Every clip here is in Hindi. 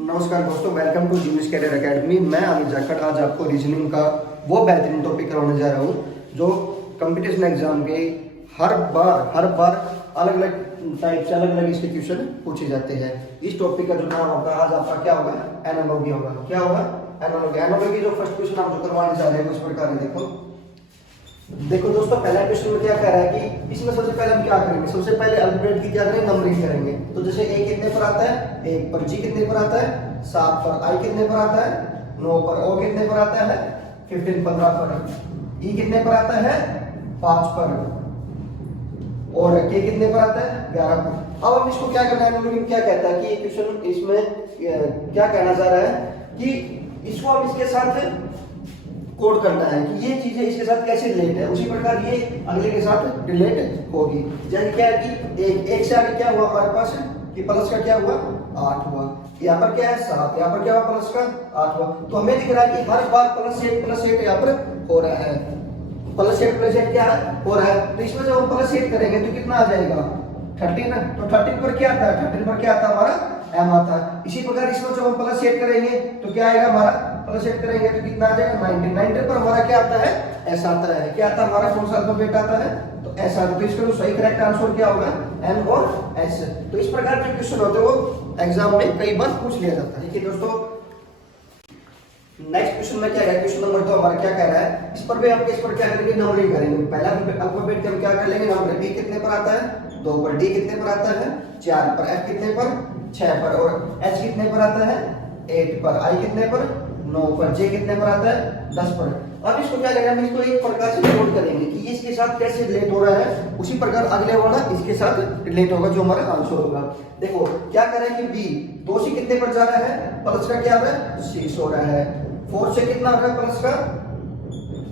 नमस्कार दोस्तों, welcome to Genius Career Academy. मैं अमित जाखड़ आज आपको रीजनिंग का वो बेहतरीन टॉपिक करवाने जा रहा हूँ जो कंपटीशन एग्जाम के हर बार अलग अलग टाइप से अलग अलग इसके क्वेश्चन पूछे जाते हैं। इस टॉपिक का जो नाम होगा आज आपका क्या होगा? एनालॉजी होगा। क्या होगा? एनालॉजी। एनालॉजी जो फर्स्ट क्वेश्चन आप जो करवाने जा रहे हैं उस प्रकार है। देखो दोस्तों, पहला क्वेश्चन में क्या कह रहा है कि इसमें सबसे पहले हम क्या करेंगे? सबसे पहले अल्फाबेट की क्या करेंगे? नंबरिंग करेंगे। तो जैसे ए कितने पर आता है? 1 पर। जी कितने पर आता है? 7 पर। आई कितने पर आता है? 9 पर। ओ कितने पर आता है? 15 पर। ई कितने पर आता है? 5 पर। और के कितने पर आता है? 11 पर। अब हम इसको क्या करना है? एनालॉजी क्या कहता है कि ये क्वेश्चन इसमें क्या कहना चाह रहा है कि इसको हम इसके साथ कोड करना है कि ये चीजें इसके साथ कैसे रिलेट है, उसी प्रकार ये अगले के साथ रिलेट होगी। जैसे क्या है कि एक से आगे क्या हुआ हमारे पास कि प्लस का क्या हुआ? 8 हुआ। यहाँ पर क्या है? 7। यहाँ पर क्या हुआ? प्लस का 8 हुआ। तो हमें दिख रहा है कि हर बार +8 यहाँ पर हो रहा है। +8 क्या हो रहा है? तो इसमें जब हम +8 करेंगे तो कितना आ जाएगा? 13। तो 13 पर क्या आता है? 13 पर क्या आता है? हमारा m आता है। इसी प्रकार इसमें जब हम +8 करेंगे तो क्या आएगा? हमारा +8 करेंगे तो कितना आ जाएगा? 19। 19 पर हमारा क्या आता है? s आता है। क्या आता है? हमारा कौन सा अल्फाबेट आता है? तो s आता है। तो इसका जो सही करेक्ट आंसर क्या होगा? n और s। तो इस प्रकार के क्वेश्चन होते हैं वो एग्जाम में कई बार पूछ लिया जाता है। ठीक है दोस्तों, नेक्स्ट क्वेश्चन में क्या है? क्वेश्चन नंबर 2 हमारा क्या कह रहा है? इस पर भी हम इस पर क्या करेंगे? नंबरिंग करेंगे। पहला अल्फाबेट हम क्या कर लेंगे? नंबर। b कितने पर आता है? 2 पर। d कितने पर आता है? 4 पर। f कितने पर? 6 पर। और h कितने पर आता है? 8 पर। i कितने पर? 9 पर। j कितने पर आता है? 10 पर। अब इसको क्या करेंगे? हम इसको एक प्रकार से नोट करेंगे कि इसके साथ कैसे रिलेट हो रहा है, उसी प्रकार अगले वाला इसके साथ रिलेट होगा जो हमारा आंसर होगा। देखो क्या कर रहा है कि b 2 से कितने पर जा रहा है? प्लस का क्या हो रहा है? 6 हो रहा है। 4 से कितना हो रहा है? प्लस का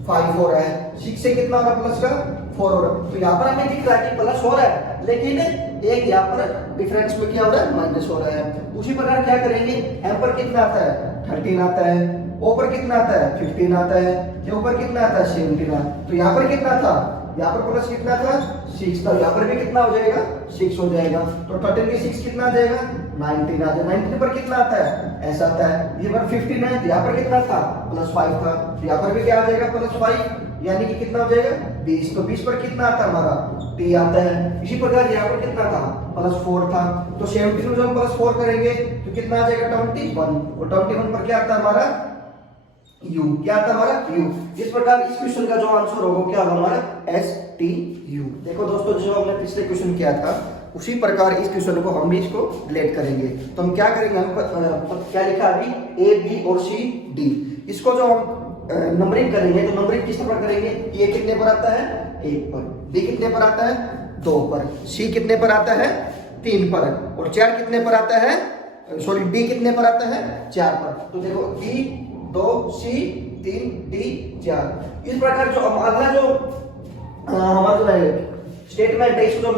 5 हो रहा है। 6 से कितना हो रहा है? प्लस का 4 हो रहा है। तो यहाँ पर हमें दिख रहा है कि प्लस हो रहा है, लेकिन एक यहाँ पर डिफरेंस में क्या हो रहा है? माइनस हो रहा है। उसी प्रकार क्या करेंगे? m पर कितना आता है? 13 आता है। o पर कितना आता है? 15 आता है। q पर कितना आता है? 17 आता है। तो यहाँ पर कितना था? यहाँ पर प्लस कितना था? 6 था। यहाँ पर भी कितना हो जाएगा? 6 हो जाएगा। तो 13 की 6 कितना आ जाएगा? 19 आ जाएगा। 19 पर कितना आता है? ऐसा आता है। ये पर 15 है। यहाँ पर कितना था? +5 था। तो यहाँ पर भी क्या आ जाएगा? +5, यानी कि कितना हो जाएगा? 20। तो 20 पर कितना आता है? हमारा t आता है। इसी प्रकार यहाँ पर कितना था? +4 था। तो 17 में जब हम +4 करेंगे तो कितना आ जाएगा? 21। और 21 पर क्या आता है? हमारा u। क्या आता है? हमारा u। इस प्रकार इस क्वेश्चन का जो आंसर होगा क्या होगा? हमारा STU। देखो दोस्तों, जो हमने पिछले क्वेश्चन किया था उसी प्रकार इस क्वेश्चन को हम भी इसको रिलेट करेंगे। तो हम क्या करेंगे? हम क्या लिखा अभी? A, B और C, D। इसको जो हम नंबरिंग करेंगे तो नंबरिंग किस तरह करेंगे? ए कितने पर आता है? 1 पर। बी कितने पर आता है? 2 पर। सी कितने पर आता है? 3 पर। और 4 कितने पर आता है? सॉरी, डी कितने पर आता है? 4 पर। तो देखो ई 2 सी 3 डी 4। इस प्रकार जो अगला जो हमारा जो है स्टेटमेंट है इसको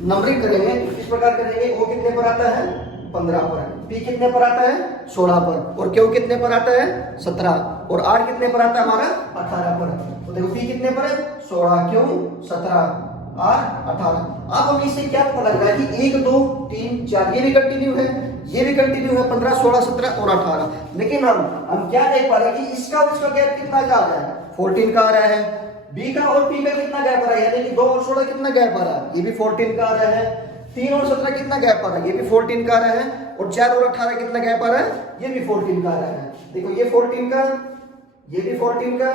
नंबरिंग करेंगे इस प्रकार करेंगे। ओ कितने पर आता है? 15 पर। पी कितने पर आता है? 16 पर। और क्यू कितने पर आता है? 17। और आर कितने पर आता है? हमारा 18 पर। तो देखो पी कितने पर है? 16, क्यू 17, आर 18। अब हम इससे क्या पता लग रहा है कि 1 2 3 4 ये भी कंटिन्यू है, ये भी कंटिन्यू है, 15 16 17 और 18। लेकिन हम क्या देख पा रहे हैं कि इसका और इसका गैप कितना का आ रहा है? 14 का आ रहा है। बी का और पी का कितना गैप आ रहा है? यानी कि 2 और 16 कितना गैप आ रहा है? ये भी 14 का आ रहा है। 3 और 17 कितना गैप आ रहा है? ये भी 14 का आ रहा है। और 4 और 18 कितना गैप आ रहा है? ये भी 14 का आ रहा है। देखो ये 14 का, ये भी 14 का,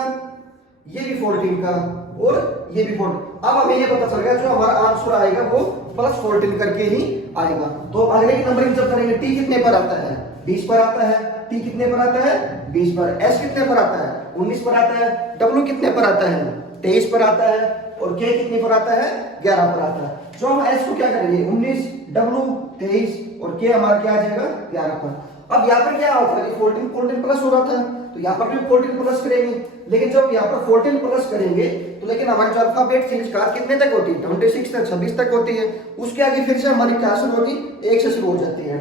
ये भी 14 का और ये भी 14। अब हमें ये पता चल गया जो हमारा आंसर आएगा वो +14 करके ही आएगा। तो अगले की नंबरिंग जब करेंगे टी कितने पर आता है? 20 पर आता है। टी कितने पर आता है? 20 पर। एस कितने पर आता है? 19 पर आता है। डब्ल्यू कितने पर आता है? 23 पर आता है। और के कितने पर आता है? 11 पर आता है। जो हम एस को क्या करेंगे? 19, डब्ल्यू 23 और के हमारा क्या आ जाएगा? 11 पर। अब यहाँ पर क्या होता है? 14 प्लस हो रहा था, तो यहाँ पर भी 14 प्लस करेंगे। लेकिन जब यहाँ पर 14 प्लस करेंगे तो लेकिन हमारी जो अल्फाबेट सीरीज क्लास कितने तक होती है? 26 तक, 26 तक होती है। उसके आगे फिर से हमारी क्लास शुरू होती है 1 से शुरू हो जाती है।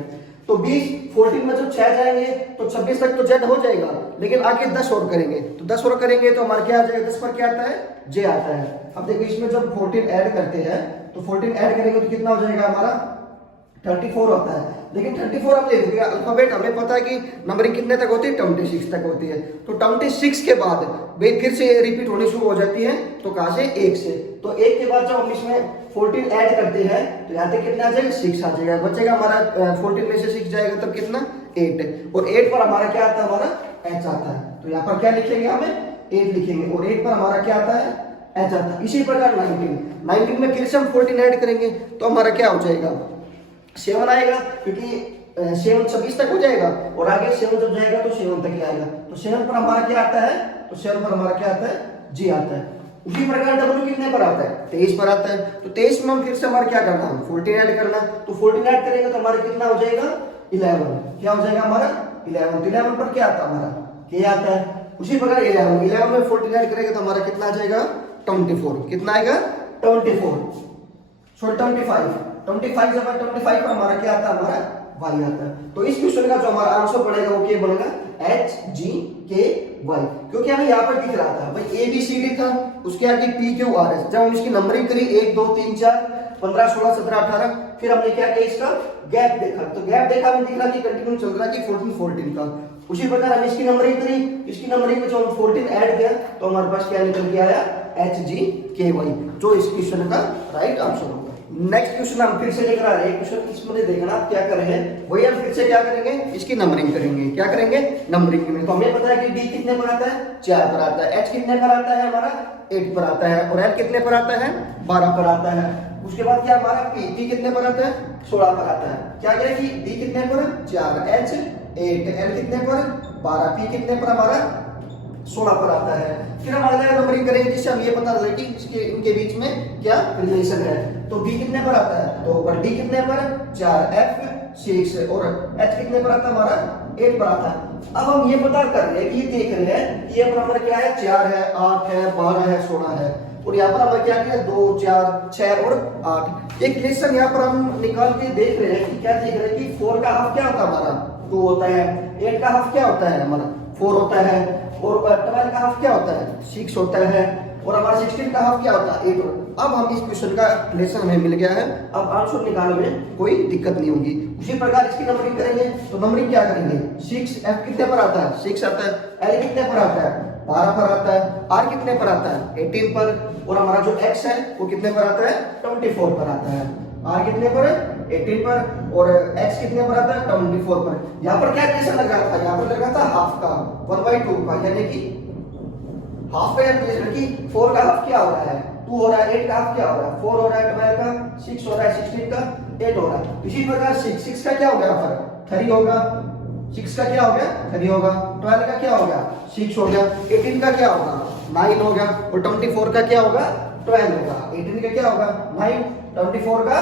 तो 20 14 में जब 6 जाएंगे तो 26 तक तो जेड हो जाएगा, लेकिन आगे 10 और करेंगे तो 10 और करेंगे तो हमारे क्या आ जाएगा? 10 पर क्या आता है? जे आता है। अब देखो इसमें जब 14 ऐड करते हैं तो 14 ऐड करेंगे तो कितना हो जाएगा हमारा? 34 होता है, लेकिन 34 हम लिख दिया अल्फाबेट, हमें पता है कि नंबरिंग कितने तक होती है, 26 तक होती है। तो 26 के बाद भाई फिर से रिपीट होनी शुरू हो जाती है, तो कहाँ से, 1 से। तो 1 के बाद जब हम इसमें 14 ऐड करते हैं तो यहाँ तक कितना आ जाएगा, 6 आ जाएगा, बचेगा हमारा 14 में से 6 जाएगा तब कितना, 8। और 8 पर हमारा क्या आता है, हमारा एच आता है। तो यहाँ पर क्या लिखेंगे, हमें 8 लिखेंगे, और 8 पर हमारा क्या आता है, एच आता है। इसी प्रकार 19 में फिर से हम 14 ऐड करेंगे तो हमारा क्या हो जाएगा, 7 आएगा, क्योंकि 7 26 तक हो जाएगा, और आगे 7 जब जाएगा तो 7 तक ही आएगा। तो 7 पर हमारा क्या आता है, तो 7 पर हमारा क्या आता है, जी आता है। उसी प्रकार W कितने पर आता है, 23 पर आता है। तो 23 में हम फिर से हमारा क्या करना है, 14 ऐड करना। तो 14 ऐड करेंगे तो हमारा कितना हो जाएगा, 11। क्या हो जाएगा हमारा, 11। तो 11 पर क्या आता है, हमारा K आता है। उसी प्रकार 11 में 14 ऐड करेंगे तो हमारा कितना आ जाएगा, 24। कितना आएगा, 24, सॉरी 25 जब 25 पर हमारा क्या आता है, हमारा y आता है। तो इस क्वेश्चन का जो हमारा आंसर पड़ेगा वो क्या बनेगा, HGKY, क्योंकि हमें यहाँ पर दिख रहा था भाई ABCD था, उसके आगे PQRS। जब हम इसकी नंबरिंग करी 1 2 3 4 15 16 17 18, फिर हमने क्या किया, इसका गैप देखा। तो गैप देखा, हमें दिख रहा कि कंटिन्यू चल रहा है कि 14 का। उसी प्रकार हम इसकी नंबरिंग करी, इसकी नंबरिंग में जो हम 14 ऐड किया तो हमारे पास क्या निकल के आया, HGKY, जो इस क्वेश्चन का राइट आंसर होगा। नेक्स्ट क्वेश्चन हम फिर से लेकर आ रहे हैं। क्वेश्चन इसमें देखना आप क्या कर रहे हैं, वही हम फिर से क्या करेंगे, इसकी नंबरिंग करेंगे। क्या करेंगे, नंबरिंग में। तो हमें पता है कि D कितने पर आता है, 4 पर आता है, H कितने पर आता है, हमारा 8 पर आता है, और L कितने पर आता है, 12 पर आता है। उसके बाद क्या हमारा P कितने पर आता है, 16 पर आता है। क्या करें कि D कितने पर, 4, H 8, L कितने पर, 12, P कितने पर हमारा 16 पर आता है। फिर हम अगला नंबरिंग करेंगे जिससे हम ये पता चले कि इसके इनके बीच में क्या रिलेशन है। तो B कितने पर आता है, 2 पर, D कितने पर, 4, F 6, और H कितने पर आता है, हमारा 8 पर आता है। अब हम ये पता कर रहे हैं कि ये देख रहे हैं कि ये बराबर क्या है, 4 है, 8 है, 12 है, 16 है, और यहाँ पर हमें क्या किया, 2 4 6 और 8। एक रिलेशन यहाँ पर हम निकाल के देख रहे हैं कि क्या देख रहे हैं कि 4 का हाफ क्या होता है, हमारा 2 होता है, 8 का हाफ क्या होता है, हमारा 4 होता है, और 12 का हाफ क्या होता है, 6 होता है, और हमारा 16 का हाफ क्या होता है, 8 होता है। अब हम इस क्वेश्चन का रिलेशन हमें मिल गया है, अब आंसर निकालने में कोई दिक्कत नहीं होगी। उसी प्रकार इसकी नंबरिंग करेंगे। तो नंबरिंग क्या करेंगे, 6, F कितने पर आता है, 6 आता है, L कितने पर आता है, 12 पर आता है, R कितने पर आता है, 18 पर, और हमारा जो X है वो कितने पर आता है, 24 पर आता है। R कितने पर है, 18 पर, और X कितने पर आता है, 24 पर। यहाँ पर क्या रिलेशन लगा था, यहाँ पर लगा था हाफ का, 1/2 का, यानी कि हाफ का रिलेशन कि 4 का हाफ क्या हो रहा है, 2 हो रहा है, 8 का हाफ क्या हो रहा है, 4 हो रहा है, 12 का 6 हो रहा है, 16 का 8 हो रहा है। इसी प्रकार 6 का क्या हो गया, पर 3 होगा, 6 का क्या हो गया, 3 होगा, 12 का क्या हो गया, 6 हो गया, 18 का क्या होगा, 9 हो गया, और 24 का क्या होगा, 12 होगा। 18 का क्या होगा, 9, 24 का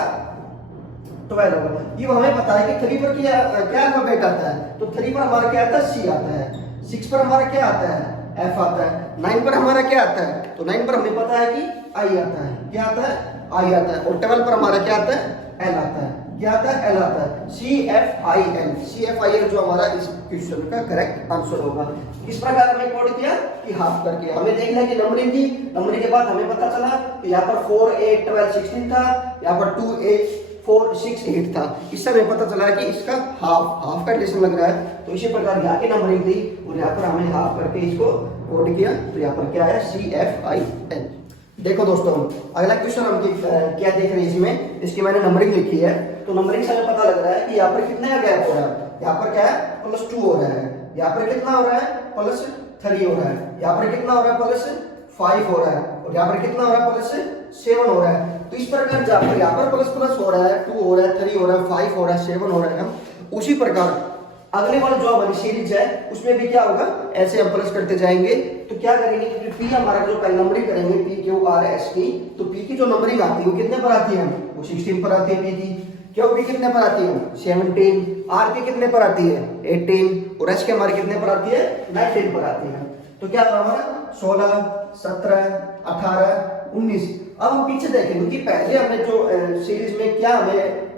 12 होगा। ये हमें पता है कि 3 पर क्या अल्फाबेट आता है, तो 3 पर हमारा क्या आता है, C आता है, 6 पर हमारा क्या आता है, F आता है, 9 पर हमारा क्या आता है, तो 9 पर हमें पता है कि I आता है। क्या आता है, I आता है, और 12 पर हमारा क्या आता है, L आता है। क्या आता है, L आता है, CFIL, CFIL जो हमारा इस क्वेश्चन का करेक्ट आंसर होगा। इस प्रकार हमें कोड किया कि हाफ करके हमें देखना है कि नंबरिंग की, नंबरिंग के बाद हमें पता चला कि यहाँ पर 4 8 12 16 था, यहाँ पर 2 8 4 6 8 था। इससे हमें पता चला कि इसका हाफ का रिलेशन लग रहा है। तो इसी प्रकार यहाँ की नंबरिंग थी, और यहाँ पर हमने हाफ करके इसको कोड किया, तो यहाँ पर क्या है, CFIL। देखो दोस्तों, अगला क्वेश्चन हम क्या देख रहे हैं, इसमें इसकी मैंने नंबरिंग लिखी है। तो नंबरिंग से हमें पता लग रहा है कि यहाँ पर कितने का गैप हो रहा है, यहाँ पर क्या है, +2 हो रहा है, यहाँ पर कितना हो रहा है, +3 हो रहा है, यहाँ पर कितना हो रहा है, +5 हो रहा है, और यहाँ पर कितना हो रहा है, +7 हो रहा है। तो इस प्रकार जहाँ पर यहाँ पर प्लस हो रहा है, 2 हो रहा है, 3 हो रहा है, 5 हो रहा है, 7 हो रहा है, उसी प्रकार अगले वाले जो हमारी सीरीज है उसमें भी क्या होगा, ऐसे हम प्लस करते जाएंगे। तो क्या करेंगे, क्योंकि पी हमारा जो पहले नंबरिंग करेंगे PQRST, तो पी की जो नंबरिंग आती है वो कितने पर आती है, वो 16 पर आती है पी की। क्यों, पी कितने पर आती है, 17, आर की कितने पर आती है, 18, और एस के हमारे कितने पर आती है, 19 पर आती है। तो क्या होगा हमारा 16 17 18 19। अब हम पीछे देखेंगे कि पहले हमें जो सीरीज में क्या हमें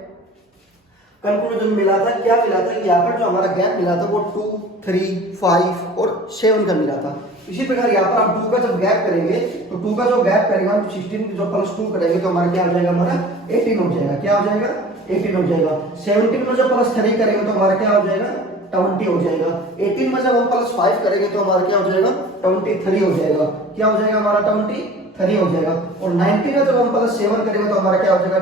कंक्लूजन मिला था, क्या मिला था कि यहाँ पर जो हमारा गैप मिला था वो 2 3 5 और 7 का मिला था। इसी प्रकार यहाँ पर हम 2 का जब गैप करेंगे तो 2 का जो गैप करेंगे हम 16 जो प्लस 2 करेंगे तो हमारा क्या हो जाएगा, हमारा 18 हो जाएगा। क्या हो जाएगा, 18 हो जाएगा। 17 में जो प्लस 3 करेंगे तो हमारा क्या हो जाएगा, 20 हो जाएगा। 18 में जब हम प्लस 5 करेंगे तो हमारा क्या हो जाएगा, 23 हो जाएगा। क्या हो जाएगा, हमारा 23 हो जाएगा। और 19 में जब हम प्लस 7 करेंगे तो हमारा क्या हो जाएगा,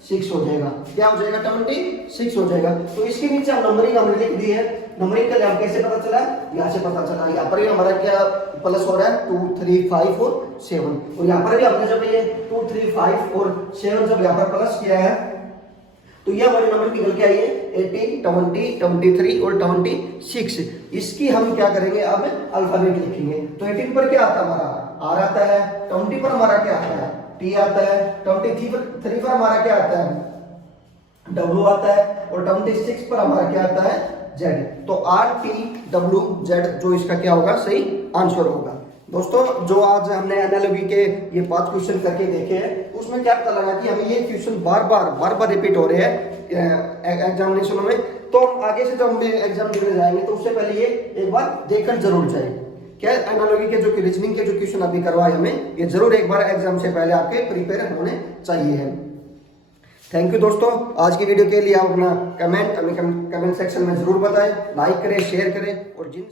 26 हो जाएगा। क्या हो जाएगा, 26 हो जाएगा। तो इसके नीचे हम नंबरिंग हमने लिख दी है। नंबरिंग का नाम कैसे पता चला, यहाँ से पता चला। यहाँ पर हमारा क्या प्लस हो रहा है, 2 3 5 और 7। और यहाँ पर भी हमने जब ये 2 3 5 और 7 जब यहाँ पर प्लस किया है तो ये हमारे नंबर निकल के आई है 18 20 23 और 26। इसकी हम क्या करेंगे, अब अल्फाबेट लिखेंगे। तो 18 पर क्या आता है, हमारा आर आता है। 20 पर हमारा क्या आता है, टी आता है। 23 पर हमारा क्या आता है, डब्ल्यू आता है। और 26 पर हमारा क्या आता है, जेड। तो आर टी डब्ल्यू जेड जो इसका क्या होगा, सही आंसर होगा। दोस्तों जो आज हमने एनालॉजी के ये 5 क्वेश्चन करके देखे हैं उसमें क्या पता लगा कि हमें ये क्वेश्चन बार बार रिपीट हो रहे हैं एग्जामिनेशन में। तो हम आगे से जब हम एग्जाम देने जाएंगे तो उससे पहले ये एक बार देखकर जरूर जाए। क्या एनालॉजी के जो रीजनिंग के जो क्वेश्चन अभी करवाए हमें, ये जरूर एक बार एग्जाम से पहले आपके प्रिपेयर होने चाहिए है। थैंक यू दोस्तों, आज की वीडियो के लिए आप अपना कमेंट हमें कमेंट सेक्शन में जरूर बताएं, लाइक करें, शेयर करें। और जिन